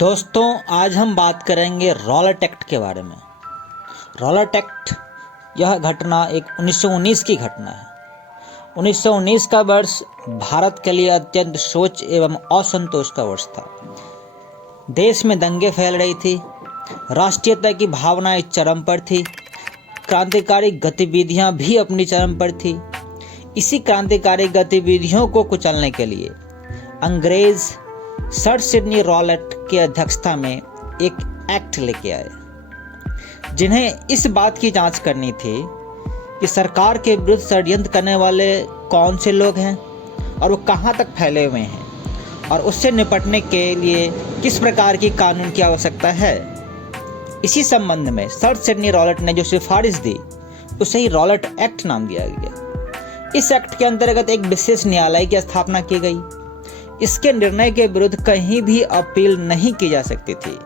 दोस्तों, आज हम बात करेंगे रॉलेट एक्ट के बारे में। रॉलेट एक्ट यह घटना एक 1919 की घटना है। 1919 का वर्ष भारत के लिए अत्यंत सोच एवं असंतोष का वर्ष था। देश में दंगे फैल रही थी, राष्ट्रीयता की भावनाएं चरम पर थी, क्रांतिकारी गतिविधियां भी अपनी चरम पर थी। इसी क्रांतिकारी गतिविधियों को कुचलने के लिए अंग्रेज सर सिडनी रॉलेट की अध्यक्षता में एक एक्ट लेके आए, जिन्हें इस बात की जांच करनी थी कि सरकार के विरुद्ध षड्यंत्र करने वाले कौन से लोग हैं और वो कहां तक फैले हुए हैं, और उससे निपटने के लिए किस प्रकार की कानून की आवश्यकता है। इसी संबंध में सर सिडनी रॉलेट ने जो सिफारिश दी उसे ही रॉलेट एक्ट नाम दिया गया। इस एक्ट के अंतर्गत एक विशेष न्यायालय की स्थापना की गई। इसके निर्णय के विरुद्ध कहीं भी अपील नहीं की जा सकती थी।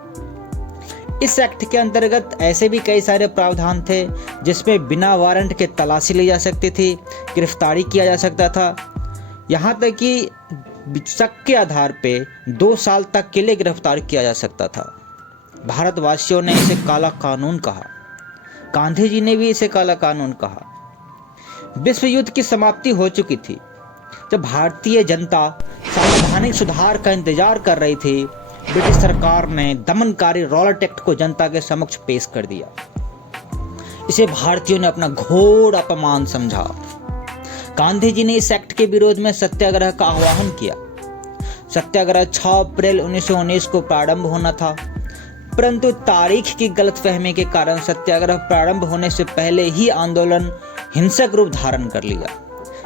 इस एक्ट के अंतर्गत ऐसे भी कई सारे प्रावधान थे जिसमें बिना वारंट के तलाशी ली जा सकती थी, गिरफ्तारी किया जा सकता था, यहाँ तक कि शक के आधार पे 2 साल तक के लिए गिरफ्तार किया जा सकता था। भारतवासियों ने इसे काला कानून कहा, गांधी जी ने भी इसे काला कानून कहा। विश्व युद्ध की समाप्ति हो चुकी थी। जब भारतीय जनता संवैधानिक सुधार का इंतजार कर रही थी, ब्रिटिश सरकार ने दमनकारी रॉलेट एक्ट को जनता के समक्ष पेश कर दिया। इसे भारतीयों ने अपना घोर अपमान समझा। गांधी जी ने इस एक्ट के विरोध में सत्याग्रह का आह्वान किया। सत्याग्रह 6 अप्रैल 1919 को प्रारंभ होना था, परंतु तारीख की गलतफहमी के कारण सत्याग्रह प्रारंभ होने से पहले ही आंदोलन हिंसक रूप धारण कर लिया।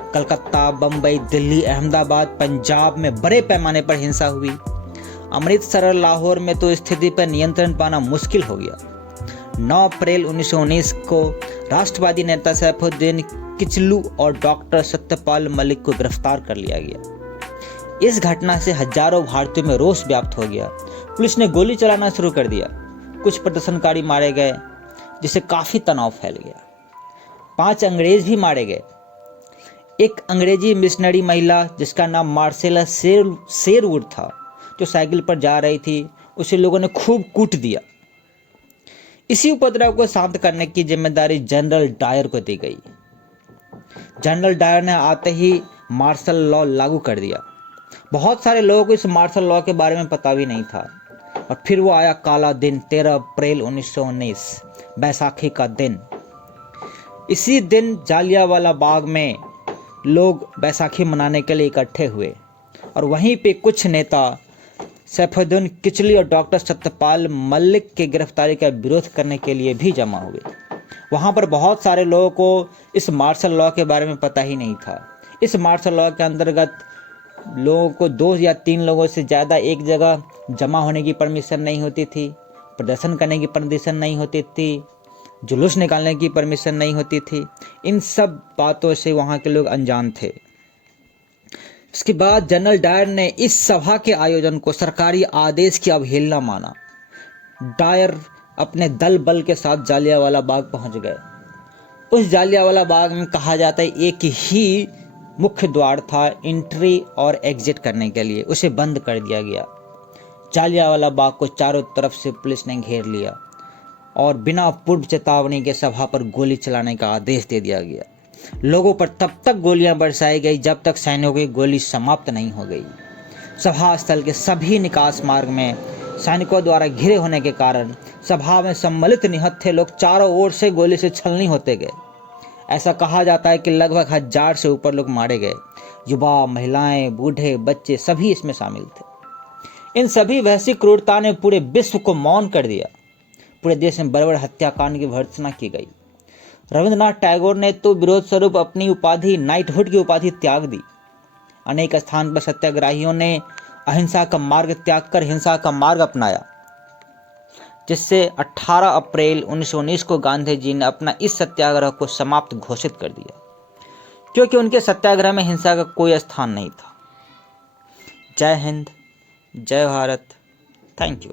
कलकत्ता, बंबई, दिल्ली, अहमदाबाद, पंजाब में बड़े पैमाने पर हिंसा हुई। अमृतसर और लाहौर में तो स्थिति पर नियंत्रण पाना मुश्किल हो गया। 9 अप्रैल 1919 को राष्ट्रवादी नेता सैफुद्दीन किचलू और डॉक्टर सत्यपाल मलिक को गिरफ्तार कर लिया गया। इस घटना से हजारों भारतीयों में रोष व्याप्त हो गया। पुलिस ने गोली चलाना शुरू कर दिया। कुछ प्रदर्शनकारी मारे गए, जिससे काफी तनाव फैल गया। 5 अंग्रेज भी मारे गए। एक अंग्रेजी मिशनरी महिला जिसका नाम मार्सेला शेरवुड था, जो साइकिल पर जा रही थी, उसे लोगों ने खूब कूट दिया। इसी उपद्रव को शांत करने की जिम्मेदारी जनरल डायर को दी गई। जनरल डायर ने आते ही मार्शल लॉ लागू कर दिया। बहुत सारे लोगों को इस मार्शल लॉ के बारे में पता भी नहीं था। और फिर वो आया काला दिन, 13 अप्रैल 1919, बैसाखी का दिन। इसी दिन जालियांवाला बाग में लोग बैसाखी मनाने के लिए इकट्ठे हुए और वहीं पे कुछ नेता सैफुद्दीन किचली और डॉक्टर सत्यपाल मलिक के गिरफ्तारी का विरोध करने के लिए भी जमा हुए। वहाँ पर बहुत सारे लोगों को इस मार्शल लॉ के बारे में पता ही नहीं था। इस मार्शल लॉ के अंतर्गत लोगों को 2 या 3 लोगों से ज़्यादा एक जगह जमा होने की परमिशन नहीं होती थी, प्रदर्शन करने की परमिशन नहीं होती थी, जुलूस निकालने की परमिशन नहीं होती थी। इन सब बातों से वहाँ के लोग अनजान थे। इसके बाद जनरल डायर ने इस सभा के आयोजन को सरकारी आदेश की अवहेलना माना। डायर अपने दल बल के साथ जालियांवाला बाग पहुंच गए। उस जालियांवाला बाग में कहा जाता है एक ही मुख्य द्वार था एंट्री और एग्जिट करने के लिए, उसे बंद कर दिया गया। जालियांवाला बाग को चारों तरफ से पुलिस ने घेर लिया और बिना पूर्व चेतावनी के सभा पर गोली चलाने का आदेश दे दिया गया। लोगों पर तब तक गोलियां बरसाई गई जब तक सैनिकों की गोली समाप्त नहीं हो गई। सभा स्थल के सभी निकास मार्ग में सैनिकों द्वारा घिरे होने के कारण सभा में सम्मिलित निहत्थे लोग चारों ओर से गोली से छलनी होते गए। ऐसा कहा जाता है कि लगभग 1000 से ऊपर लोग मारे गए। युवा, महिलाएं, बूढ़े, बच्चे सभी इसमें शामिल थे। इन सभी वैसी क्रूरता ने पूरे विश्व को मौन कर दिया। पूरे देश में बड़े बड़े हत्याकांड की भर्त्सना की गई। रविंद्रनाथ टैगोर ने तो विरोध स्वरूप अपनी उपाधि, नाइटहुड की उपाधि त्याग दी। अनेक स्थान पर सत्याग्रहियों ने अहिंसा का मार्ग त्याग कर हिंसा का मार्ग अपनाया, जिससे 18 अप्रैल 1919 को गांधी जी ने अपना इस सत्याग्रह को समाप्त घोषित कर दिया, क्योंकि उनके सत्याग्रह में हिंसा का कोई स्थान नहीं था। जय हिंद, जय भारत, थैंक यू।